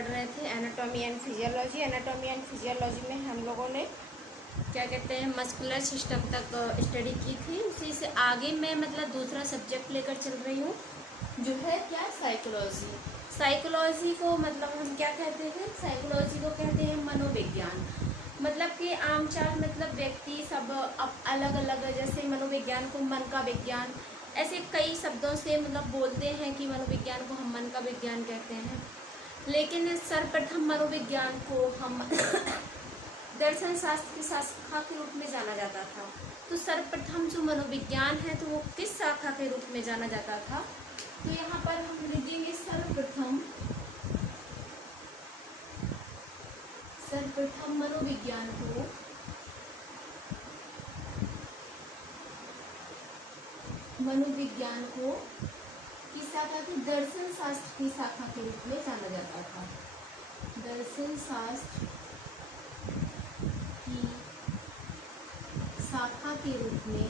पढ़ रहे थे anatomy and physiology. Anatomy and physiology में हम लोगों ने क्या कहते हैं मस्कुलर सिस्टम तक स्टडी की थी। उसी से आगे मैं मतलब दूसरा सब्जेक्ट लेकर चल रही हूँ जो है क्या साइकोलॉजी। साइकोलॉजी को मतलब हम क्या कहते हैं, साइकोलॉजी को कहते हैं मनोविज्ञान। मतलब कि आमचार मतलब व्यक्ति सब अब अलग अलग, जैसे मनोविज्ञान को मन का विज्ञान, ऐसे कई शब्दों से मतलब बोलते हैं कि मनोविज्ञान को हम मन का विज्ञान कहते हैं। लेकिन सर्वप्रथम मनोविज्ञान को हम दर्शन शास्त्र की शाखा के रूप में जाना जाता था। तो सर्वप्रथम जो मनोविज्ञान है तो वो किस शाखा के रूप में जाना जाता था, तो यहाँ पर हम लिखेंगे सर्वप्रथम मनोविज्ञान को किस शाखा की, दर्शन शास्त्र की शाखा के रूप में जाना जाता था। दर्शन शास्त्र की शाखा के रूप में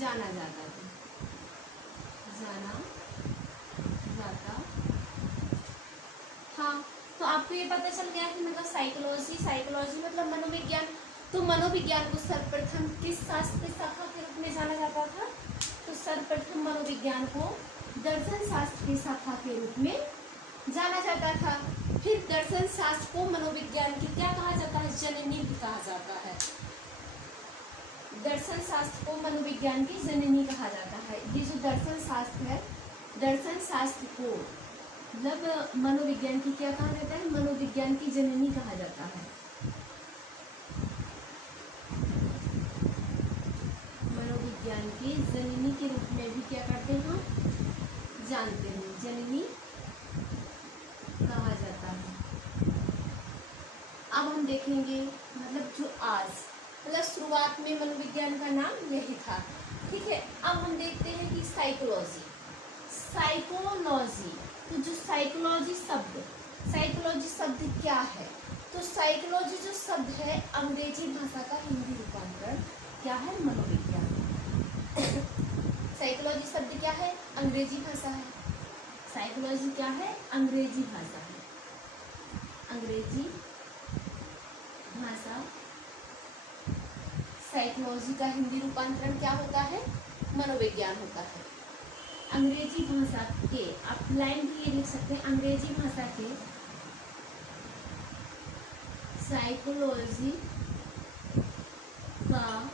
जाना जाता था। तो आपको ये पता चल गया कि मतलब साइकोलॉजी मतलब मनोविज्ञान। तो मनोविज्ञान को सर्वप्रथम किस शास्त्र की शाखा के रूप में जाना जाता था, तो सर्वप्रथम मनोविज्ञान को दर्शन शास्त्र की शाखा के रूप में जाना जाता था। फिर दर्शन शास्त्र को मनोविज्ञान की क्या कहा जाता है, जननी भी कहा जाता है। दर्शन शास्त्र को मनोविज्ञान की जननी कहा जाता है। ये जो दर्शन शास्त्र है, दर्शन शास्त्र को मतलब मनोविज्ञान की क्या कहा जाता है, मनोविज्ञान की जननी कहा जाता है। मनोविज्ञान की जननी के रूप में भी क्या करते हैं, जानते हैं, जननी कहा जाता है। अब हम देखेंगे मतलब जो आज मतलब शुरुआत में मनोविज्ञान का नाम यही था, ठीक है। अब हम देखते हैं कि साइकोलॉजी। तो जो साइकोलॉजी शब्द क्या है, तो साइकोलॉजी जो शब्द है अंग्रेजी भाषा का हिंदी रूपांतरण क्या है, मनोविज्ञान। साइकोलॉजी शब्द क्या है, अंग्रेजी भाषा है। साइकोलॉजी क्या है, अंग्रेजी भाषा है। अंग्रेजी भाषा साइकोलॉजी का हिंदी रूपांतरण क्या होता है, मनोविज्ञान होता है। अंग्रेजी भाषा के, आप लाइन भी ये लिख सकते हैं, अंग्रेजी भाषा के साइकोलॉजी का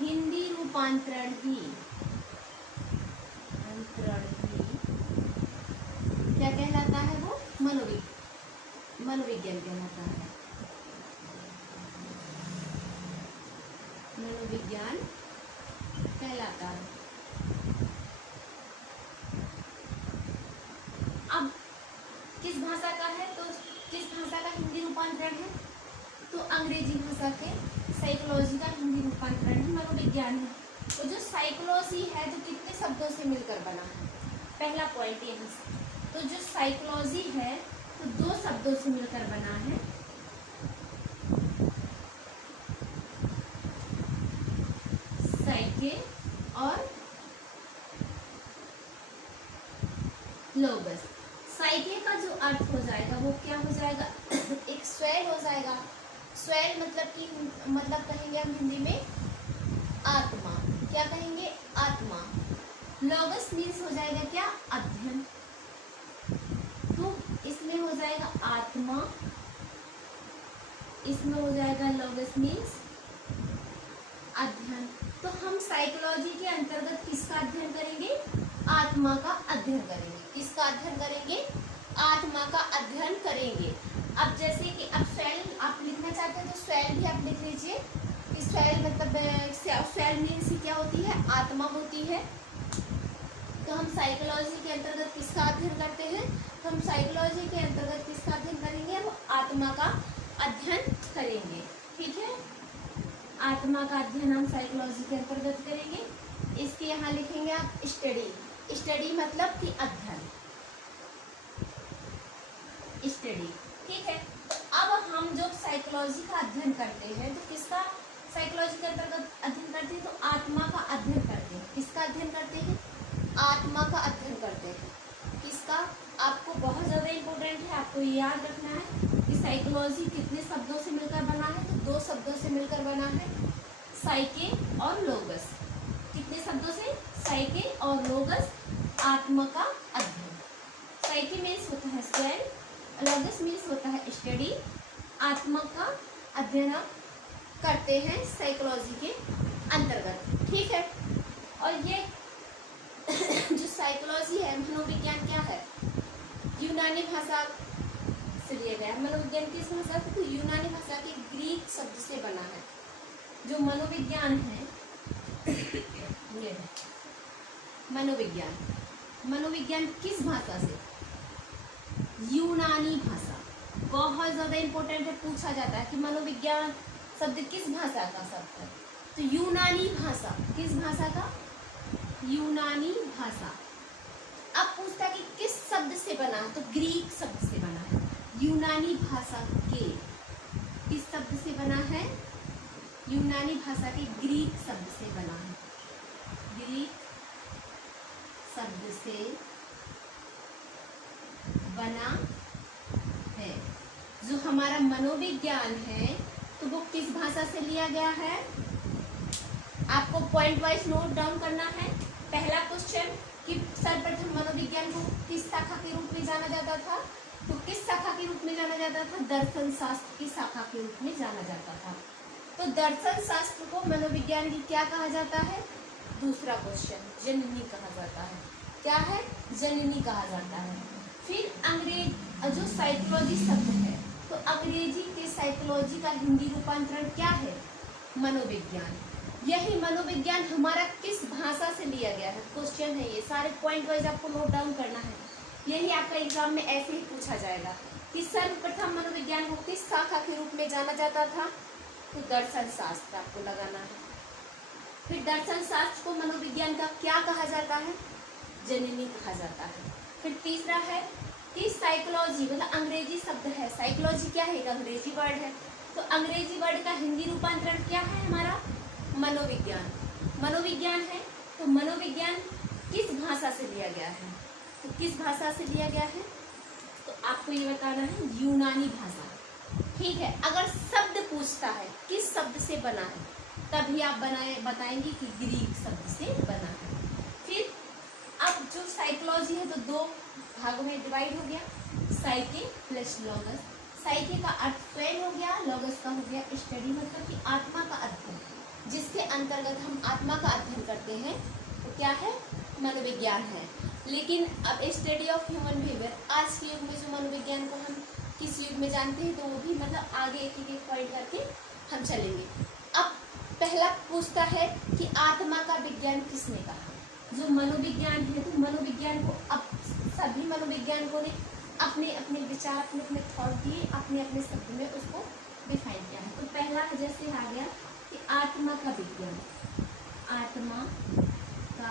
हिंदी रूपांतरण ही क्या कहलाता है, वो मनोविज्ञान कहलाता है। मनोविज्ञान कहलाता है। अब किस भाषा का है, तो किस भाषा का हिंदी रूपांतरण है, तो अंग्रेजी भाषा के साइकोलॉजी का हिंदी रूपांतरण ही मनोविज्ञान है। तो जो साइकोलॉजी है तो कितने शब्दों से मिलकर बना है, पहला पॉइंट यहाँ से। तो जो साइकोलॉजी है तो दो शब्दों से मिलकर बना है, साइके और लोगस। साइके का जो अर्थ हो जाएगा वो क्या हो जाएगा, एक स्वैल हो जाएगा। स्वैल मतलब कि मतलब कहेंगे हम हिंदी में आत्मा, क्या कहेंगे, आत्मा। लोगस मीन्स हो जाएगा क्या, अध्ययन। तो इसमें हो जाएगा आत्मा, इसमें हो जाएगा लोगस मीन्स अध्ययन। तो हम साइकोलॉजी के अंतर्गत किसका अध्ययन करेंगे, आत्मा का अध्ययन करेंगे। किसका अध्ययन करेंगे, आत्मा का अध्ययन करेंगे। अब जैसे कि अब स्वैल आप लिखना चाहते हैं तो स्वैल भी आप लिख लीजिए कि स्वैल मतलब स्वैल मीन्स क्या होती है, आत्मा होती है। तो हम साइकोलॉजी के अंतर्गत किसका अध्ययन करते हैं, तो हम साइकोलॉजी के अंतर्गत किसका अध्ययन करेंगे, वो आत्मा का अध्ययन करेंगे, ठीक है। आत्मा का अध्ययन हम साइकोलॉजी के अंतर्गत करेंगे। इसके यहाँ लिखेंगे आप स्टडी मतलब कि अध्ययन, स्टडी, ठीक है। तो अब हम जो साइकोलॉजी का अध्ययन करते हैं तो किसका साइकोलॉजी के अंतर्गत अध्ययन करते हैं, तो आत्मा का अध्ययन करते हैं। किसका अध्ययन करते हैं? आत्मा का अध्ययन करते हैं। किसका? आपको बहुत ज़्यादा इम्पोर्टेंट है, आपको याद रखना है कि साइकोलॉजी कितने शब्दों से मिलकर बना है, तो 2 शब्दों से मिलकर बना है, साइके और लोगस। कितने शब्दों से? साइके और लोगस, आत्मा का अध्ययन। साइके मीन्स होता है स्वयं, लोगस मीन्स होता है स्टडी। आत्मा का अध्ययन आप करते हैं साइकोलॉजी के अंतर्गत, ठीक है। और ये जो साइकोलॉजी है, मनोविज्ञान क्या है? यूनानी भाषा से लिया गया है। मनोविज्ञान किस भाषा से? तो यूनानी भाषा के ग्रीक शब्द से बना है। जो मनोविज्ञान है ये है मनोविज्ञान। मनोविज्ञान किस भाषा से? यूनानी भाषा। बहुत ज़्यादा इम्पोर्टेंट है, पूछा जाता है कि मनोविज्ञान शब्द किस भाषा का शब्द है, तो यूनानी भाषा। किस भाषा का? यूनानी भाषा। अब पूछता है कि किस शब्द से बना है, तो ग्रीक शब्द से बना है। यूनानी भाषा के किस शब्द से बना है? यूनानी भाषा के ग्रीक शब्द से बना है। ग्रीक शब्द से बना है। जो हमारा मनोविज्ञान है, तो वो किस भाषा से लिया गया है? आपको पॉइंट वाइज नोट डाउन करना है। पहला क्वेश्चन कि सर्वप्रथम मनोविज्ञान को किस शाखा के रूप में जाना जाता था, तो किस शाखा के रूप में जाना जाता था? दर्शन शास्त्र की शाखा के रूप में जाना जाता था। तो दर्शन शास्त्र को मनोविज्ञान की क्या कहा जाता है? दूसरा क्वेश्चन, जननी कहा जाता है। क्या है? जननी कहा जाता है। फिर अंग्रेज जो साइकोलॉजी शब्द है, तो अंग्रेजी के साइकोलॉजी का हिंदी रूपांतरण क्या है? मनोविज्ञान। यही मनोविज्ञान हमारा किस भाषा से लिया गया है? क्वेश्चन है ये, सारे पॉइंट वाइज आपको नोट डाउन करना है। यही आपका एग्जाम में ऐसे ही पूछा जाएगा कि सर्वप्रथम मनोविज्ञान को किस शाखा के रूप में जाना जाता था, तो दर्शन शास्त्र आपको लगाना है। फिर दर्शन शास्त्र को मनोविज्ञान का क्या कहा जाता है? जननी कहा जाता है। फिर तीसरा है कि साइकोलॉजी मतलब अंग्रेजी शब्द है। साइकोलॉजी क्या है? एक अंग्रेजी वर्ड है, तो अंग्रेजी वर्ड का हिंदी रूपांतरण क्या है हमारा? मनोविज्ञान। मनोविज्ञान है, तो मनोविज्ञान किस भाषा से लिया गया है? तो किस भाषा से लिया गया है? तो आपको ये बताना है यूनानी भाषा, ठीक है। अगर शब्द पूछता है किस शब्द से बना है, तभी आप बताएंगे कि ग्रीक शब्द से बना है। फिर अब जो साइकोलॉजी है, तो 2 भागों में डिवाइड हो गया, साइके प्लस लोगस। साइके का अर्थ स्वयं हो गया, लोगस का हो गया स्टडी, मतलब कि आत्मा का अध्ययन, जिसके अंतर्गत हम आत्मा का अध्ययन करते हैं, तो क्या है? मनोविज्ञान है। लेकिन अब स्टडी ऑफ ह्यूमन बिहेवियर, आज के युग में जो मनोविज्ञान को हम किस युग में जानते हैं, तो वो भी मतलब आगे एक एक पॉइंट करके हम चलेंगे। अब पहला पूछता है कि आत्मा का विज्ञान किसने कहा? जो मनोविज्ञान है, तो मनोविज्ञान को अब सभी मनोविज्ञानिकों ने अपने अपने विचार, अपने अपने थॉट दिए, अपने अपने शब्द में उसको डिफाइन किया है। तो पहला जैसे आ गया कि आत्मा का विज्ञान। आत्मा का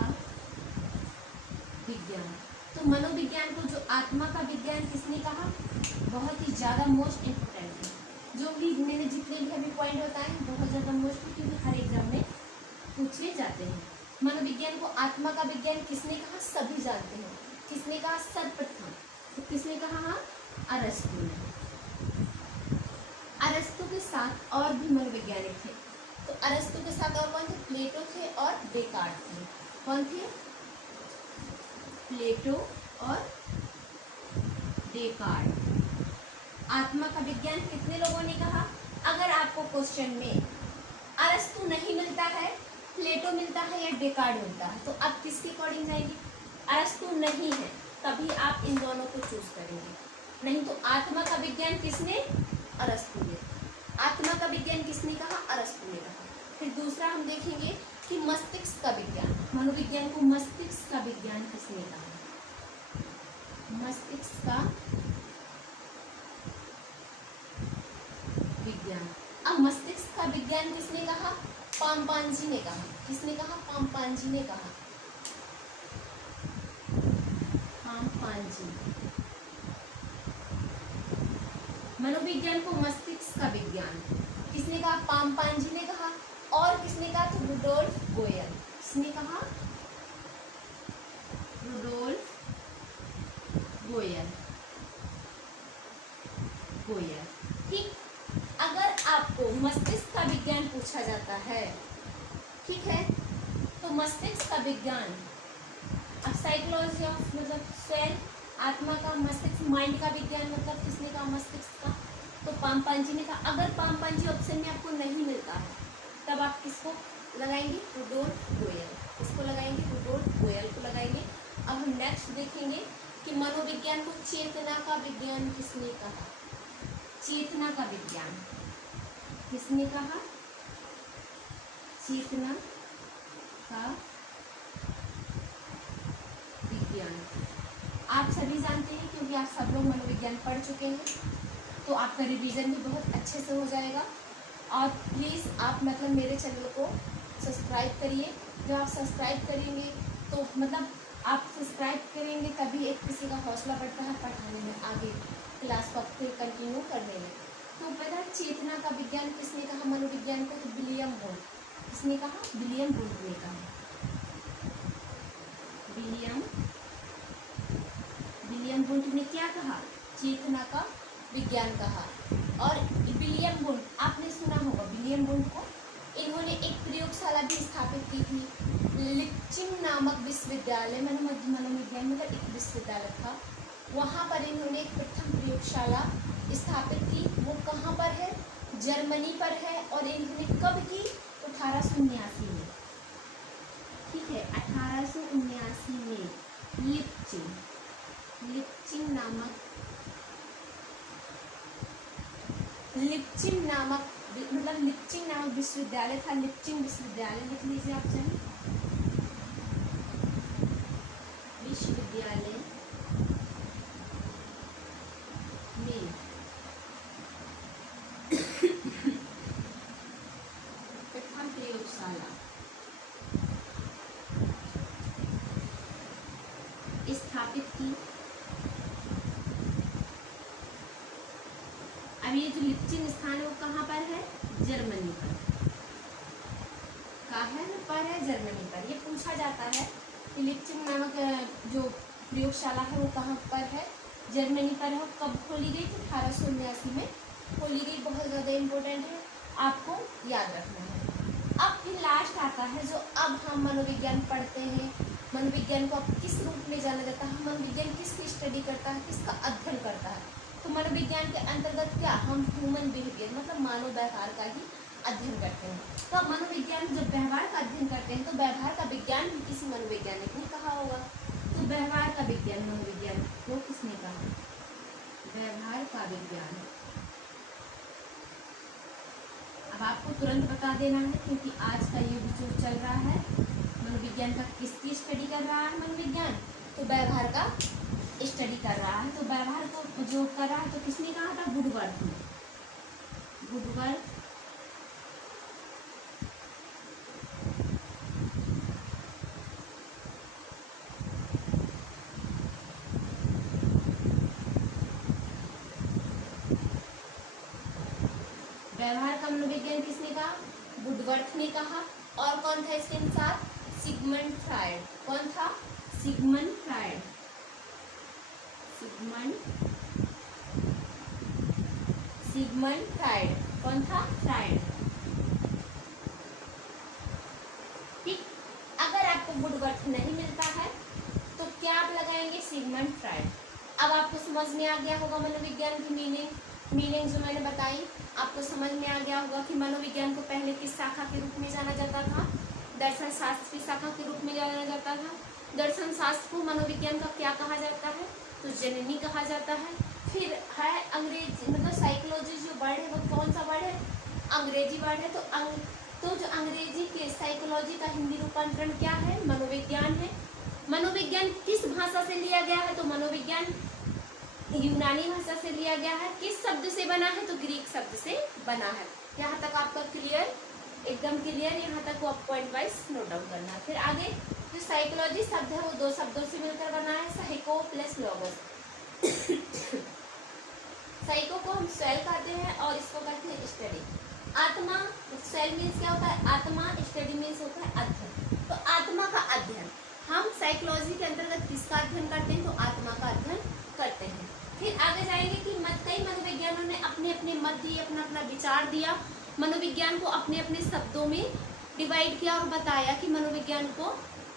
विज्ञान, तो मनोविज्ञान को जो आत्मा का विज्ञान किसने कहा? बहुत ही ज़्यादा मोस्ट इम्पोर्टेंट है। जो भी मैंने जितने भी अभी पॉइंट बताए हैं, बहुत ज़्यादा मोस्ट, क्योंकि हर एग्जाम में पूछे जाते हैं। मनोविज्ञान को आत्मा का विज्ञान किसने कहा? सभी जानते हैं। किसने कहा? सर्वप्रथम। तो किसने कहा? अरस्तु ने। अरस्तु के साथ और भी मनोवैज्ञानिक थे, तो अरस्तु के साथ और कौन थे? प्लेटो थे और डेकार्ट थे। कौन थे? प्लेटो और डेकार्ट। आत्मा का विज्ञान कितने लोगों ने कहा? अगर आपको क्वेश्चन में अरस्तु नहीं मिलता है, प्लेटो मिलता है या डेकार्ट मिलता है, तो आप किसके अकॉर्डिंग जाएंगे? अरस्तु नहीं है, तभी आप इन दोनों को चूज करेंगे। नहीं तो आत्मा का विज्ञान किसने? अरस्तु ने। आत्मा का विज्ञान किसने कहा? अरस्तु ने कहा। फिर दूसरा हम देखेंगे कि मस्तिष्क का विज्ञान, मनोविज्ञान को मस्तिष्क का विज्ञान किसने कहा? मस्तिष्क का विज्ञान। अब मस्तिष्क का विज्ञान किसने कहा? पाम्पांजी ने कहा। किसने कहा? पाम्पांजी ने कहा। पाम्पांजी। मनोविज्ञान को मस्तिष्क का विज्ञान किसने कहा? पाम्पांजी ने कहा। और किसने कहा? तो रुडोल्फ गोयल। किसने कहा? रुडोल्फ गोयल। ठीक। अगर आपको मस्तिष्क का विज्ञान पूछा जाता है, ठीक है, तो मस्तिष्क का विज्ञान, अब साइकोलॉजी ऑफ मतलब सेल, आत्मा का, मस्तिष्क माइंड का विज्ञान मतलब किसने कहा? मस्तिष्क का। तो पामपांची ने कहा। अगर पामपांची ऑप्शन में आपको नहीं मिलता है तब आप किसको लगाएंगे? रुडोल्फ गोयल। इसको लगाएंगे, रुडोल्फ गोयल को लगाएंगे। अब हम नेक्स्ट देखेंगे कि मनोविज्ञान को चेतना का विज्ञान किसने कहा? चेतना का विज्ञान किसने कहा? चेतना का विज्ञान आप सभी जानते हैं, क्योंकि आप सब लोग मनोविज्ञान पढ़ चुके हैं, तो आपका रिवीजन भी बहुत अच्छे से हो जाएगा। और प्लीज़ आप मतलब मेरे चैनल को सब्सक्राइब करिए। जब आप सब्सक्राइब करेंगे तो मतलब आप सब्सक्राइब करेंगे तभी एक किसी का हौसला बढ़ता है पढ़ाने में, आगे क्लास को फिर कंटिन्यू करने में। तो पहला चेतना का विज्ञान किसने कहा? मनोविज्ञान को तो विलियम वुंट। किसने कहा? विलियम वुंट ने कहा। विलियम वुंट ने क्या कहा? चेतना का विज्ञान कहा। और विलियम वुंट आपने सुना होगा, विलियम वुंट को इन्होंने एक प्रयोगशाला भी स्थापित की थी। लिप्चिंग नामक विश्वविद्यालय, मनोविज्ञान मतलब एक विश्वविद्यालय था, वहाँ पर इन्होंने एक प्रथम प्रयोगशाला स्थापित की। वो कहाँ पर है? जर्मनी पर है। और इन्होंने कब की? 1879 में। ठीक है, 1879 में लिप्चिंग नामक विश्वविद्यालय था। लिप्चिंग विश्वविद्यालय लिख लीजिए आप चाहे, विश्वविद्यालय में प्रथम प्रयोगशाला स्थापित की। अब ये जो लिप्चिंग स्थान है वो कहाँ पर है? जर्मनी पर। कहाँ पर है? जर्मनी पर। ये पूछा जाता है कि लिप्चिंग नामक जो प्रयोगशाला है वो कहाँ पर है? जर्मनी पर है। कब खोली गई थी? 1879 में खोली गई। बहुत ज़्यादा इम्पोर्टेंट है, आपको याद रखना है। अब फिर लास्ट आता है जो अब हम मनोविज्ञान पढ़ते हैं। मनोविज्ञान को अब किस रूप में जाना जाता है? मनोविज्ञान किसकी स्टडी करता है, किसका अध्ययन करता है? तो मनोविज्ञान के अंतर्गत क्या हम ह्यूमन बिहेवियर मतलब मानव व्यवहार का ही अध्ययन करते हैं। तो अब मनोविज्ञान जब व्यवहार का अध्ययन करते हैं तो व्यवहार का विज्ञान भी किसी मनोवैज्ञानिक ने कहा होगा। तो व्यवहार का विज्ञान मनोविज्ञान वो किसने कहा? व्यवहार का विज्ञान। अब आपको तुरंत बता देना है, क्योंकि आज का युग जो चल रहा है मनोविज्ञान का किसकी स्टडी कर रहा है? मनोविज्ञान तो व्यवहार का स्टडी कर रहा है। तो व्यवहार को जो कर रहा है तो किसने कहा था? वुडवर्थ ने। वुडवर्थ व्यवहार का मनोविज्ञान किसने कहा? वुडवर्थ ने कहा। और कौन था इसके साथ? Sigmund Freud. कौन था? Sigmund Freud. Sigmund Freud. कौन था? फ्रायड। ठीक। अगर आपको वुडवर्थ नहीं मिलता है तो क्या आप लगाएंगे? Sigmund Freud. अब आपको समझ में आ गया होगा मनोविज्ञान की मीनिंग जो मैंने बताई, आपको समझ में आ गया होगा कि मनोविज्ञान को पहले किस शाखा के रूप में जाना जाता था? दर्शन शास्त्र की शाखा के रूप में जाना जाता था। दर्शन शास्त्र को मनोविज्ञान का क्या कहा जाता है? तो जननी कहा जाता है। फिर है अंग्रेजी मतलब साइकोलॉजी जो वर्ड है वो कौन सा वर्ड है? अंग्रेजी वर्ड है। तो जो अंग्रेजी के साइकोलॉजी का हिंदी रूपांतरण क्या है? मनोविज्ञान है। मनोविज्ञान किस भाषा से लिया गया है? तो मनोविज्ञान यूनानी भाषा से लिया गया है। किस शब्द से बना है? तो ग्रीक शब्द से बना है। यहाँ तक आपका क्लियर, एकदम क्लियर। यहाँ तक वो आप पॉइंट वाइज नोट डाउन करना है। फिर आगे जो साइकोलॉजी शब्द है वो दो शब्दों से मिलकर बना है, साइको प्लस लॉगस। साइको को हम सेल कहते हैं और इसको कहते हैं स्टडी। आत्मा, सेल मीन्स क्या होता है आत्मा, स्टडी मीन्स होता है अध्ययन। तो आत्मा का अध्ययन हम साइकोलॉजी के अंतर्गत किसका अध्ययन करते हैं, तो आत्मा का अध्ययन करते हैं। फिर आगे जाएंगे कि कई मनोविज्ञानों ने अपने अपने मत दिए, अपना अपना विचार दिया, मनोविज्ञान को अपने अपने शब्दों में डिवाइड किया और बताया कि मनोविज्ञान को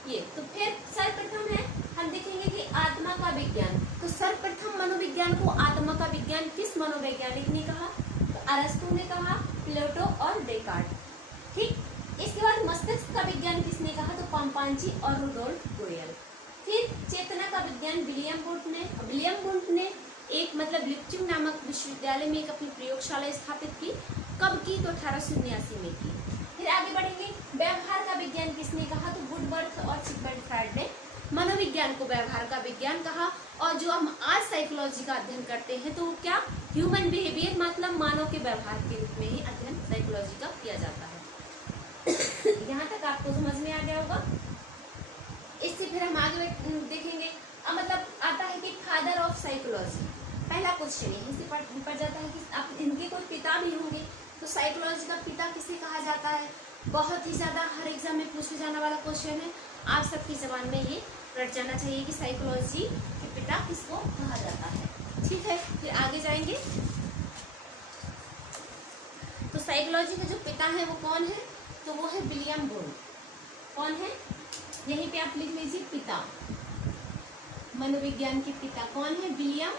ये। तो फिर सर्वप्रथम है हम देखेंगे कि आत्मा का विज्ञान। तो सर्वप्रथम मनोविज्ञान को आत्मा का विज्ञान किस मनोवैज्ञानिक ने कहा, तो अरस्तु ने कहा, प्लेटो और डेकार्ट। ठीक, इसके बाद मस्तिष्क का विज्ञान किसने कहा, तो पाम्पांची और रुडोल्फ गोयल। फिर चेतना का विज्ञान विलियम वुंट ने एक मतलब लिप्चिंग नामक विश्वविद्यालय में एक अपनी प्रयोगशाला स्थापित की। कब की, तो 1879 में की। फिर आगे बढ़ेंगे, व्यवहार का विज्ञान किसने कहा, तो वुडवर्थ और सिगमंड फ्रायड ने मनोविज्ञान को व्यवहार का विज्ञान कहा। और जो हम आज साइकोलॉजी का अध्ययन करते हैं तो क्या, ह्यूमन बिहेवियर मतलब मानव के व्यवहार के रूप में ही अध्ययन साइकोलॉजी का किया जाता है। यहाँ तक आपको समझ में आ गया होगा। इससे फिर हम आगे देखेंगे, मतलब आता है कि फादर ऑफ साइकोलॉजी। पहला क्वेश्चन यहीं से पड़ जाता है कि आप इनके कोई पिता भी होंगे, तो साइकोलॉजी का पिता किसे कहा जाता है। बहुत ही ज़्यादा हर एग्जाम में पूछे जाने वाला क्वेश्चन है, आप सबकी जबान में ये रट जाना चाहिए कि साइकोलॉजी के पिता किसको कहा जाता है। ठीक है, फिर आगे जाएंगे। तो साइकोलॉजी के जो पिता है वो कौन है, तो वो है विलियम वुंट। कौन है, यहीं पे आप लिख लीजिए पिता, मनोविज्ञान के पिता कौन है, विलियम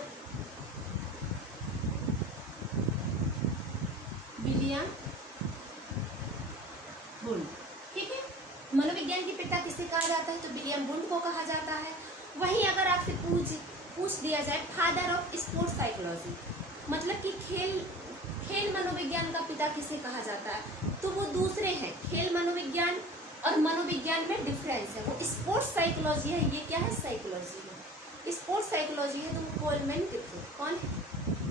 वुंट। ठीक है, मनोविज्ञान के पिता किसे कहा जाता है, तो विलियम वुंट को कहा जाता है। वहीं अगर आपसे पूछ दिया जाए फादर ऑफ स्पोर्ट्स साइकोलॉजी, मतलब कि खेल मनोविज्ञान का पिता किसे कहा जाता है, तो वो दूसरे हैं। खेल मनोविज्ञान और मनोविज्ञान में डिफरेंस है, वो स्पोर्ट्स साइकोलॉजी है, ये क्या है, साइकोलॉजी है। स्पोर्ट्स साइकोलॉजी है तो वो कोलमैन गिब्रिथ। कौन है,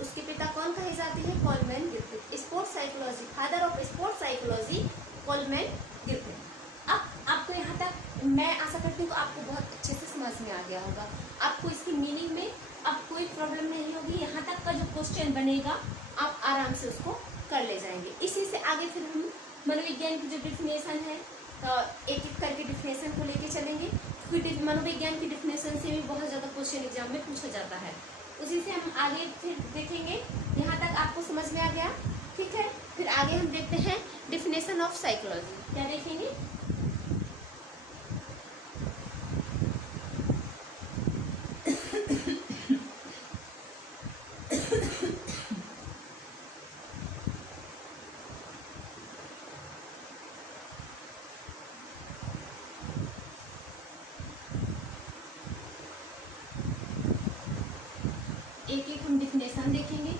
उसके पिता कौन कहे जाते हैं, Coleman Griffith. Sports psychology, father of sports psychology Coleman Griffith. अब आपको यहाँ तक मैं आशा करती हूँ आपको बहुत अच्छे से समझ में आ गया होगा, आपको इसकी मीनिंग में अब कोई प्रॉब्लम नहीं होगी। यहाँ तक का जो क्वेश्चन बनेगा आप आराम से उसको कर ले जाएंगे। इसी से आगे फिर हम मनोविज्ञान की जो डिफिनेशन है तो एक एक करके डिफिनेशन को लेके चलेंगे, क्योंकि मनोविज्ञान की डिफिनेशन से भी बहुत ज़्यादा क्वेश्चन एग्जाम में पूछा जाता है। उसी से हम आगे फिर देखेंगे। यहाँ तक आपको समझ में आ गया, ठीक है। फिर आगे हम देखते हैं डिफिनेशन ऑफ साइकोलॉजी। क्या देखेंगे, एक एक हम डिफिनेशन देखेंगे।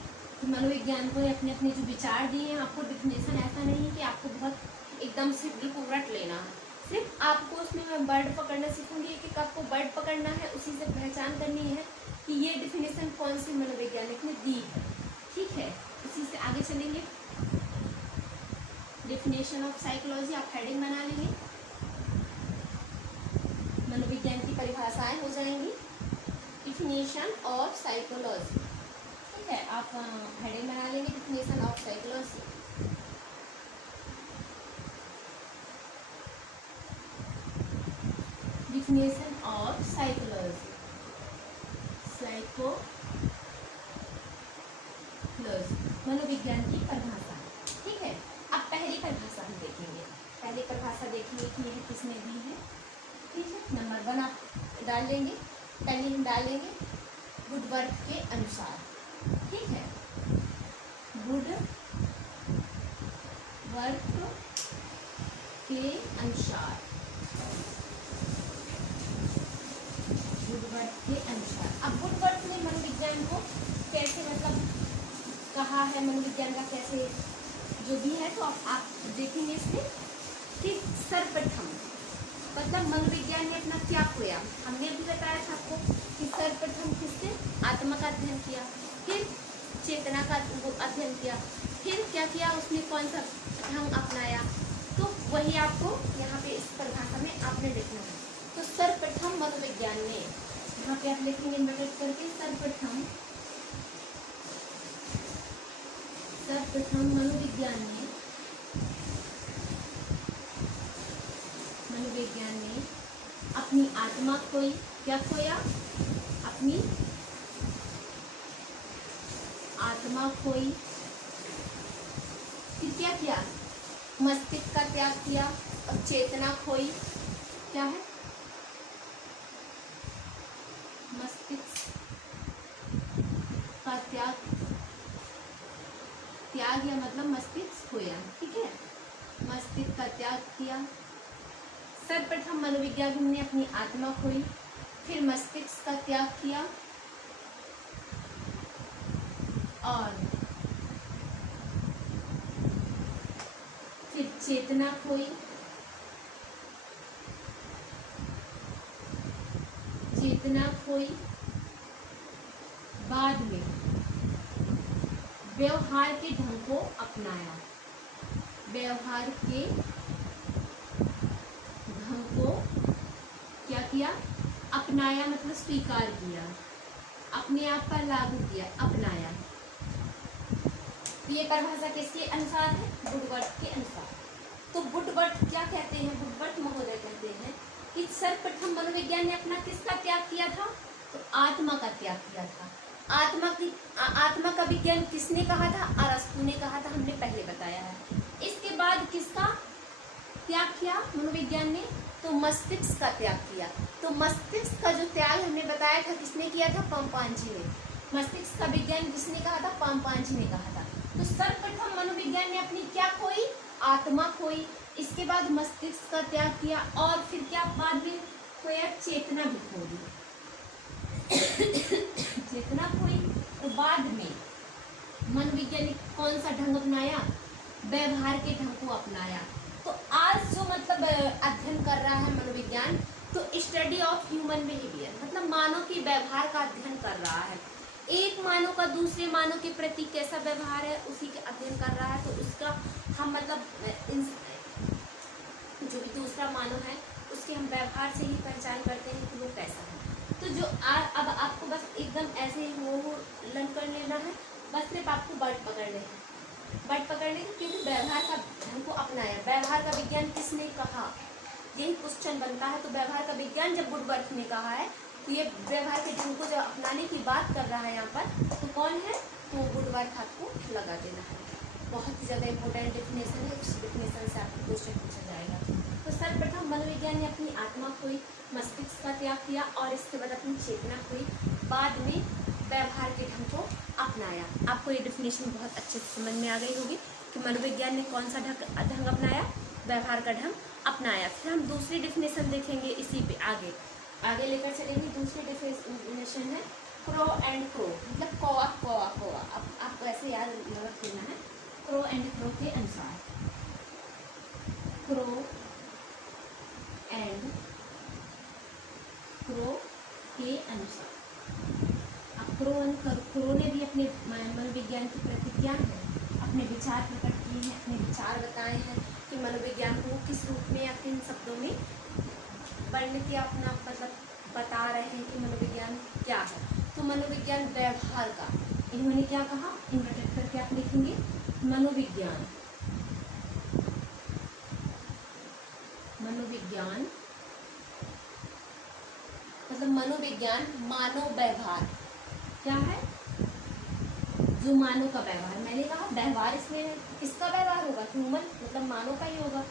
मनोविज्ञान को अपने अपने जो विचार दिए हैं, आपको डिफिनेशन ऐसा नहीं है कि आपको बहुत एकदम से बिल्कुल रट लेना है, सिर्फ आपको उसमें मैं वर्ड पकड़ना सीखूंगी। एक एक आपको वर्ड पकड़ना है, उसी से पहचान करनी है कि ये डिफिनेशन कौन सी मनोवैज्ञानिक ने दी है, ठीक है। इसी से आगे चलेंगे। डिफिनेशन ऑफ साइकोलॉजी आप हेडिंग बना लेंगे, मनोविज्ञान की परिभाषाएं हो जाएंगी। डिफिनेशन ऑफ साइकोलॉजी, ठीक है, आप हेडिंग बना लेंगे definition of psychology. Definition of psychology, psychology मनोविज्ञान की परिभाषा, ठीक है। अब पहली परिभाषा हम देखेंगे। पहली परिभाषा देखेंगे कि यह किसने दी है, ठीक है। नंबर 1 आप डाल लेंगे, पहले हम डालेंगे वुडवर्थ के अनुसार, ठीक है। वुडवर्थ के अनुसार, वुडवर्थ के अनुसार। अब वुडवर्थ ने मनोविज्ञान को कैसे मतलब कहा है, मनोविज्ञान का कैसे जो भी है, तो आप देखेंगे इसमें कि सर्वप्रथम मतलब मनोविज्ञान ने अपना क्या किया। हमने अभी बताया था आपको कि सर्वप्रथम किसने आत्मा का अध्ययन किया, फिर चेतना का अध्ययन किया, फिर क्या किया उसने, कौन सा ढंग अपनाया, तो वही आपको यहाँ पे इस परिभाषा में आपने लिखना है। तो सर्वप्रथम मनोविज्ञान ने, यहाँ पे आप लिखेंगे इन्वर्टेड करके, सर्वप्रथम मनोविज्ञान ने अपनी आत्मा खोई। क्या खोया? अपनी आत्मा खोई। फिर क्या किया? मस्तिष्क का त्याग किया और चेतना खोई। क्या है? मस्तिष्क का त्याग या मतलब मस्तिष्क खोया। ठीक है, मस्तिष्क का त्याग किया। सर्वप्रथम मनोविज्ञान ने अपनी आत्मा खोई, फिर मस्तिष्क का त्याग किया और फिर चेतना खोई। चेतना खोई, बाद में व्यवहार के ढंग को अपनाया। व्यवहार के ढंग को क्या किया? अपनाया मतलब स्वीकार किया, अपने आप पर लागू किया, अपनाया। ये परिभाषा किसके अनुसार है? वुडवर्थ के अनुसार। तो वुडवर्थ क्या कहते हैं? वुडवर्थ महोदय कहते हैं कि सर्वप्रथम मनोविज्ञान ने अपना किसका त्याग किया था? तो आत्मा का त्याग किया था। आत्मा का विज्ञान किसने कहा था? अरस्तु ने कहा था, हमने पहले बताया है। इसके बाद किसका त्याग किया मनोविज्ञान ने? तो मस्तिष्क का त्याग किया। तो मस्तिष्क का जो त्याग हमने बताया था किसने किया था? पाम्पांजी ने। मस्तिष्क का विज्ञान किसने कहा था? पाम्पांजी ने कहा था। तो सर्वप्रथम मनोविज्ञान ने अपनी क्या खोई? आत्मा खोई। इसके बाद मस्तिष्क का त्याग किया और फिर क्या बाद में खोया? चेतना भी खो दी। चेतना खोई। तो बाद में मनोविज्ञान कौन सा ढंग अपनाया? व्यवहार के ढंग को अपनाया। तो आज जो मतलब अध्ययन कर रहा है मनोविज्ञान, तो स्टडी ऑफ ह्यूमन बिहेवियर मतलब मानव के व्यवहार का अध्ययन कर रहा है। एक मानव का दूसरे मानव के प्रति कैसा व्यवहार है उसी के अध्ययन कर रहा है। तो उसका हम मतलब जो भी दूसरा मानव है उसके हम व्यवहार से ही पहचान करते हैं कि वो कैसा है। तो जो अब आपको बस एकदम ऐसे वो लर्न कर लेना है, बस सिर्फ आपको वर्ड पकड़ने हैं। वर्ड पकड़ने हैं क्योंकि व्यवहार का ढंग को अपनाया। व्यवहार का विज्ञान किसने कहा? यही क्वेश्चन बनता है। तो व्यवहार का विज्ञान जब वुडवर्थ ने कहा है तो ये व्यवहार के ढंग को जब अपनाने की बात कर रहा है यहाँ पर, तो कौन है? तो वुडवर्थ आपको लगा देना है। बहुत ही ज़्यादा इंपॉर्टेंट डेफिनेशन है, इस डेफिनेशन से आपको क्वेश्चन पूछा जाएगा। तो सर्वप्रथम मनोविज्ञान ने अपनी आत्मा खोई, मस्तिष्क का त्याग किया और इसके बाद अपनी चेतना खोई, बाद में व्यवहार के ढंग को अपनाया। आपको ये डेफिनेशन बहुत अच्छे से समझ में आ गई होगी कि मनोविज्ञान ने कौन सा ढंग अपनाया? व्यवहार का ढंग अपनाया। फिर हम दूसरी डेफिनेशन देखेंगे, इसी पे आगे लेकर चलेंगे। दूसरी डेफिनेशन है क्रो एंड क्रो मतलब कौआ कौआ कौआ। अब आपको ऐसे याद रख लेना है। क्रो एंड क्रो के अनुसार, क्रो एंड क्रो के अनुसार। अब क्रो ने भी अपने मनोविज्ञान के प्रति क्या है? अपने विचार प्रकट किए हैं, अपने विचार बताए हैं कि मनोविज्ञान को किस रूप में या किन शब्दों में वर्णन किया, अपना मतलब बता रहे हैं कि मनोविज्ञान क्या है। तो मनोविज्ञान व्यवहार का, इन्होंने क्या कहा? इन्वर्टेड करके आप लिखेंगे मनोविज्ञान। मनोविज्ञान मतलब मनोविज्ञान मानव व्यवहार क्या है? जो मानव का व्यवहार, मैंने कहा व्यवहार इसमें किसका व्यवहार होगा? ह्यूमन मतलब मानव का ही होगा।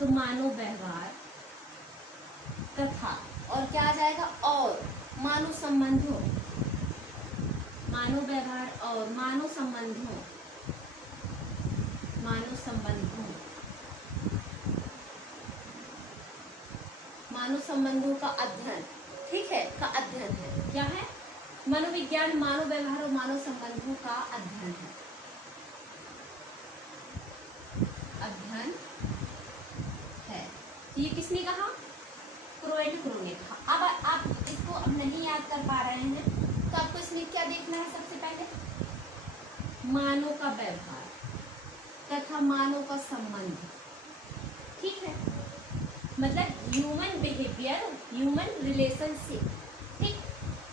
तो मानव व्यवहार तथा और क्या आ जाएगा? और मानव संबंधों, मानव व्यवहार और मानव संबंधों, मानव संबंधों, मानव संबंधों का अध्ययन। ठीक है, का अध्ययन है। क्या है? मनोविज्ञान मानव व्यवहार और मानव संबंधों का अध्ययन है। अध्ययन है। ये किसने कहा? क्रो एंड क्रो ने कहा। अब आप इसको अब नहीं याद कर पा रहे हैं तो आपको इसमें क्या देखना है? सबसे पहले मानव का व्यवहार तथा मानव का संबंध। ठीक है, मतलब ह्यूमन बिहेवियर, ह्यूमन रिलेशनशिप। ठीक,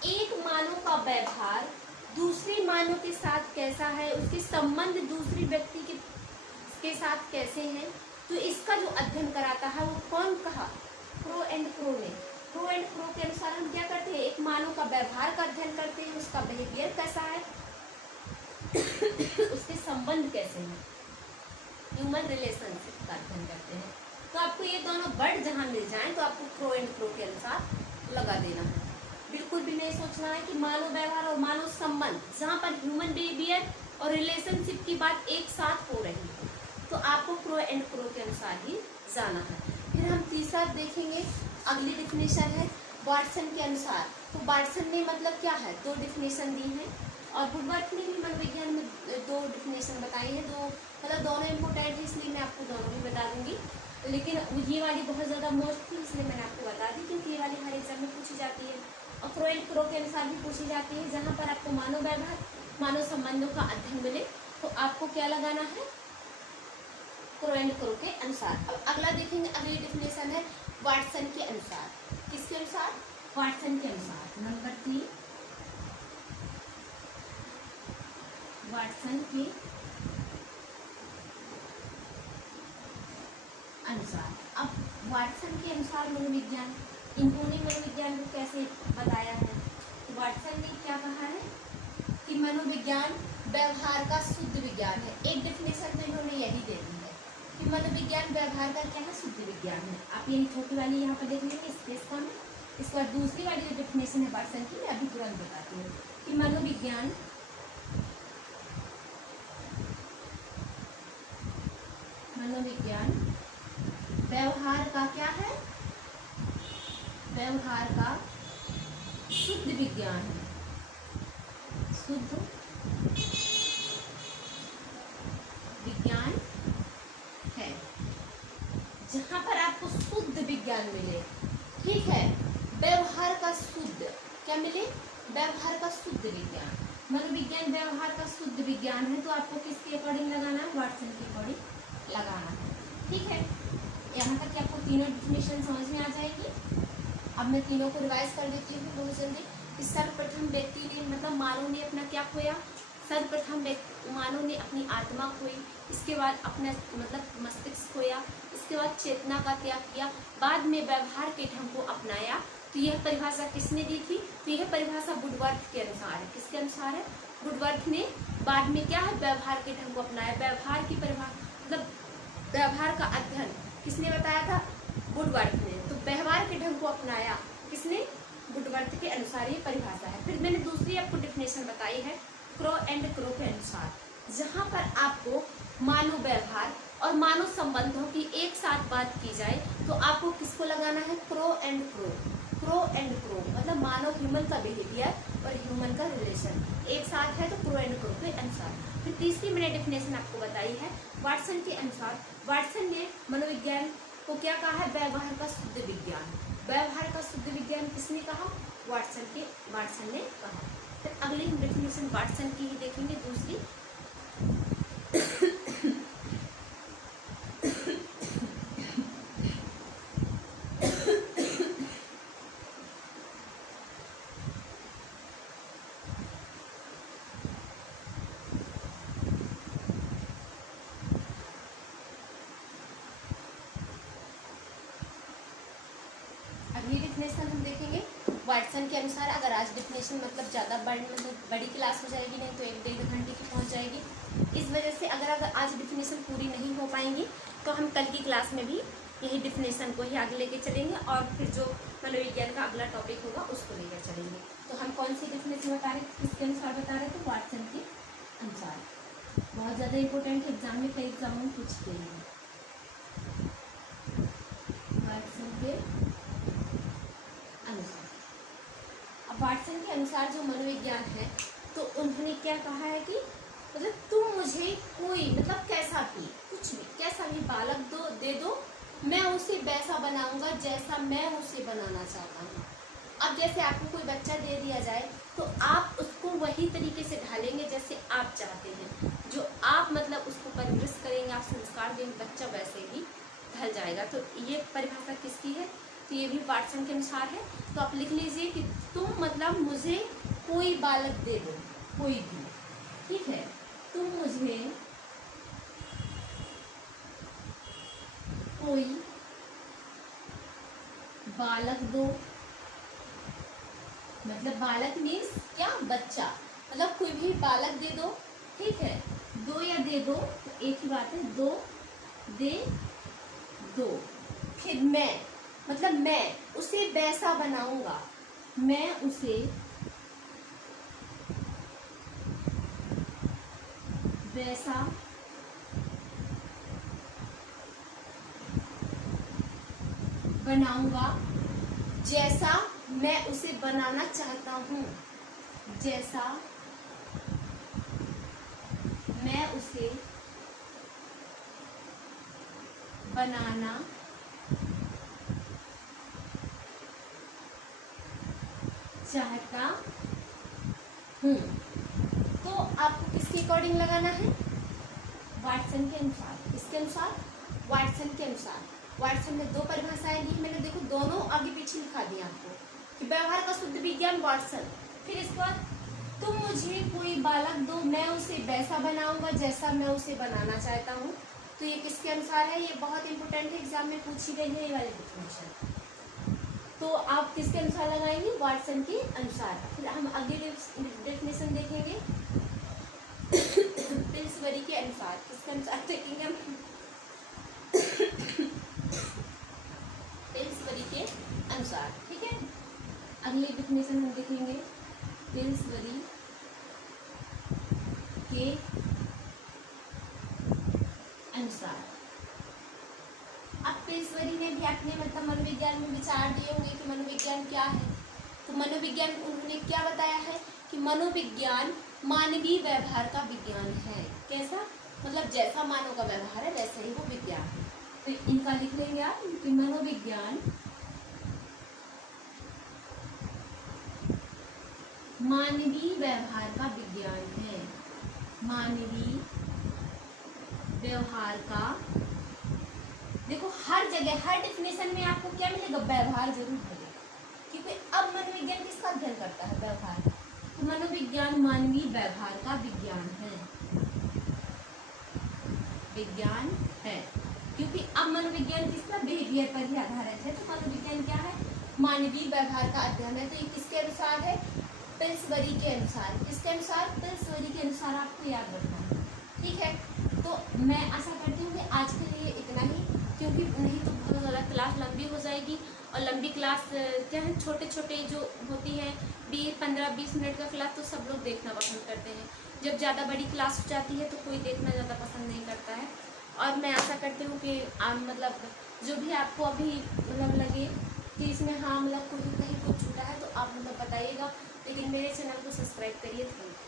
एक मानव का व्यवहार दूसरे मानव के साथ कैसा है, उसके संबंध दूसरे व्यक्ति के साथ कैसे हैं, तो इसका जो अध्ययन कराता है वो कौन कहा? क्रो एंड क्रो ने। क्रो एंड एंड प्रो के अनुसार हम क्या करते हैं, एक मानव का व्यवहार का अध्ययन करते हैं, उसका बिहेवियर कैसा है, उसके संबंध कैसे हैं, ह्यूमन रिलेशनशिप का अध्ययन करते हैं। तो आपको ये दोनों वर्ड जहाँ मिल जाएं तो आपको प्रो एंड प्रो के अनुसार लगा देना है। बिल्कुल भी नहीं सोचना है कि मानव व्यवहार और मानव संबंध, जहाँ पर ह्यूमन बिहेवियर और रिलेशनशिप की बात एक साथ हो रही है तो आपको प्रो एंड प्रो के अनुसार ही जाना है। फिर हम तीसरा देखेंगे, अगली डिफिनेशन है वाटसन के अनुसार। तो वाटसन ने मतलब क्या है, दो डिफिनेशन दी है और वुडवर्थ ने भी मनोविज्ञान में दो डिफिनेशन बताई है। दो मतलब दोनों इम्पोर्टेंट है, इसलिए मैं आपको दोनों भी बता दूंगी, लेकिन ये वाली बहुत ज़्यादा मोस्ट थी इसलिए मैंने आपको बता दी, क्योंकि ये वाली हर एग्जाम में पूछी जाती है और प्रो एंड प्रो के अनुसार भी पूछी जाती है। जहाँ पर आपको मानव व्यवहार, मानव संबंधों का अध्ययन मिले तो आपको क्या लगाना है, प्रो एंड प्रो के अनुसार। अब अगला देखेंगे, अगली डिफिनेशन है वाटसन के अनुसार। किसके अनुसार, वाटसन के अनुसार। नंबर 3 वाटसन के अनुसार। अब वाटसन के अनुसार मनोविज्ञान, इन्होंने मनोविज्ञान को कैसे बताया है, तो वाटसन ने क्या कहा है कि मनोविज्ञान व्यवहार का शुद्ध विज्ञान है। एक डिफिनेशन तो इन्होंने यही दे दी है कि मनोविज्ञान व्यवहार का क्या है, शुद्ध विज्ञान है। आप ये छोटी वाली यहाँ पर देख लेंगे स्पेस का में। इसके बाद दूसरी वाली जो डिफिनेशन है वाटसन की, मैं अभी तुरंत बताती हूँ कि मनोविज्ञान व्यवहार का क्या है, व्यवहार का शुद्ध विज्ञान है, शुद्ध विज्ञान है। जहां पर आपको शुद्ध विज्ञान मिले, ठीक है, व्यवहार का शुद्ध क्या मिले, व्यवहार का शुद्ध विज्ञान। मनोविज्ञान व्यवहार का शुद्ध विज्ञान है तो आपको किसके अकॉर्डिंग लगाना है, वाटसन के अकॉर्डिंग लगाना है। ठीक है, यहाँ तक कि आपको तीनों डिफिनेशन समझ में आ जाएगी। अब मैं तीनों को रिवाइज कर देती हूँ बहुत जल्दी। कि सर्वप्रथम व्यक्ति ने मतलब मानव ने अपना क्या खोया, सर्वप्रथम मानव ने अपनी आत्मा खोई, इसके बाद अपना मतलब मस्तिष्क खोया, इसके बाद चेतना का त्याग किया, बाद में व्यवहार के ढंग को अपनाया। तो यह परिभाषा किसने दी थी, तो यह परिभाषा वुडवर्थ के अनुसार है। किसके अनुसार है, वुडवर्थ ने बाद में क्या है, व्यवहार के ढंग को अपनाया। व्यवहार की परिभाषा मतलब व्यवहार का अध्ययन किसने बताया था, वुडवर्थ ने। तो व्यवहार के ढंग को अपनाया किसने, वुडवर्थ के अनुसार ये परिभाषा है। फिर मैंने दूसरी आपको डिफिनेशन बताई है क्रो एंड क्रो के अनुसार, जहाँ पर आपको मानव व्यवहार और मानव संबंधों की एक साथ बात की जाए तो आपको किसको लगाना है, crow and crow. Crow and crow मतलब मानव ह्यूमन का बिहेवियर और ह्यूमन का रिलेशन एक साथ है, तो क्रो एंड क्रो के अनुसार। फिर तीसरी मैंने डिफिनेशन आपको बताई है वाटसन के अनुसार। वाटसन ने मनोविज्ञान को क्या कहा है, व्यवहार का शुद्ध विज्ञान। व्यवहार का शुद्ध विज्ञान किसने कहा, वाटसन ने कहा। फिर अगली डेफिनेशन वाटसन की ही देखेंगे, दूसरी। अगली डिफिनेशन हम देखेंगे वाटसन के अनुसार। अगर आज डिफिनेशन मतलब ज़्यादा बड़ी क्लास हो जाएगी, नहीं तो 1-1.5 घंटे की पहुंच जाएगी। इस वजह से अगर आज डिफिनेशन पूरी नहीं हो पाएंगी तो हम कल की क्लास में भी यही डिफिनेशन को ही आगे लेके चलेंगे और फिर जो मनोविज्ञान का अगला टॉपिक होगा उसको लेकर चलेंगे। तो हम कौन सी डिफिनेशन बता रहे, किसके अनुसार बता रहे थे, वाटसन के अनुसार। बहुत ज़्यादा इंपॉर्टेंट एग्जाम में, कई एग्जाम में पूछते हैं। वाटसन के अनुसार। अब वाटसन के अनुसार जो मनोविज्ञान है तो उन्होंने क्या कहा है कि मतलब तुम मुझे कोई मतलब कैसा भी, कुछ भी, कैसा भी बालक दे दो, मैं उसे वैसा बनाऊंगा जैसा मैं उसे बनाना चाहता हूँ। अब जैसे आपको कोई बच्चा दे दिया जाए तो आप उसको वही तरीके से ढालेंगे जैसे आप चाहते हैं, जो आप मतलब उसको परवरिश करेंगे, आप संस्कार देंगे, बच्चा वैसे ही ढल जाएगा। तो ये परिभाषा किसकी है, तो ये भी वाटसन के अनुसार है। तो आप लिख लीजिए कि तुम मतलब मुझे कोई बालक दे दो, कोई भी, ठीक है, तुम मुझे कोई बालक दो मतलब बालक मीन्स क्या, बच्चा, मतलब कोई भी बालक दे दो, ठीक है, दो या दे दो तो एक ही बात है, दो दे दो। फिर मैं, मतलब मैं उसे वैसा बनाऊंगा, मैं उसे वैसा बनाऊंगा जैसा मैं उसे बनाना चाहता हूँ, जैसा मैं उसे बनाना चाहता हूँ। तो आपको किसके अकॉर्डिंग लगाना है, वाटसन के अनुसार, किसके अनुसार, वाटसन के अनुसार। वाटसन ने दो परिभाषाएं दी, मैंने देखो दोनों आगे पीछे लिखा दिया आपको कि व्यवहार का शुद्ध विज्ञान वाटसन। फिर इसके बाद तुम मुझे कोई बालक दो, मैं उसे वैसा बनाऊंगा जैसा मैं उसे बनाना चाहता हूँ। तो ये किसके अनुसार है, ये बहुत इंपॉर्टेंट है, एग्जाम में पूछी गई है ये वाली डेफिनेशन। तो आप किसके अनुसार लगाएंगे, वाटसन के अनुसार। फिर हम अगली डेफिनेशन देखेंगे पिल्सबरी के अनुसार, किसके अनुसार देखेंगे हम, पिल्सबरी के अनुसार, ठीक है। अगली डेफिनेशन हम देखेंगे पिल्सबरी के अनुसार। अब पिल्सबरी ने भी अपने मतलब मनोविज्ञान में विचार दिए होंगे कि मनोविज्ञान क्या है। तो मनोविज्ञान उन्होंने क्या बताया है कि मनोविज्ञान मानवीय व्यवहार का विज्ञान है। कैसा, मतलब जैसा मानव का व्यवहार है वैसे ही वो विज्ञान है। तो इनका लिख लेंगे आप कि मनोविज्ञान मानवीय व्यवहार का विज्ञान है, मानवीय व्यवहार का। देखो हर जगह हर डेफिनेशन में आपको क्या मिलेगा, व्यवहार जरूर मिलेगा, क्योंकि अब मनोविज्ञान किसका अध्ययन करता है, व्यवहार। तो मनोविज्ञान मानवीय व्यवहार का विज्ञान है, विज्ञान है, क्योंकि अब मनोविज्ञान किसका, बिहेवियर पर ही आधारित है। तो मनोविज्ञान क्या है, मानवीय व्यवहार का अध्ययन है। तो ये किसके अनुसार है, पिल्सबरी के अनुसार। किसके अनुसार, पिल्सबरी के अनुसार, आपको याद रखना है, ठीक है। तो मैं आशा करती हूँ कि आज के लिए इतना ही, क्योंकि नहीं तो बहुत ज़्यादा क्लास लंबी हो जाएगी। और लंबी क्लास क्या है, छोटे छोटे जो होती है 15-20 मिनट का क्लास तो सब लोग देखना पसंद करते हैं। जब ज़्यादा बड़ी क्लास हो जाती है तो कोई देखना ज़्यादा पसंद नहीं करता है। और मैं आशा करती हूँ कि आप मतलब जो भी आपको अभी मतलब लगे कि इसमें हाँ मतलब कोई कहीं कुछ छूटा है तो आप मतलब बताइएगा। लेकिन मेरे चैनल को सब्सक्राइब करिए। Thank you.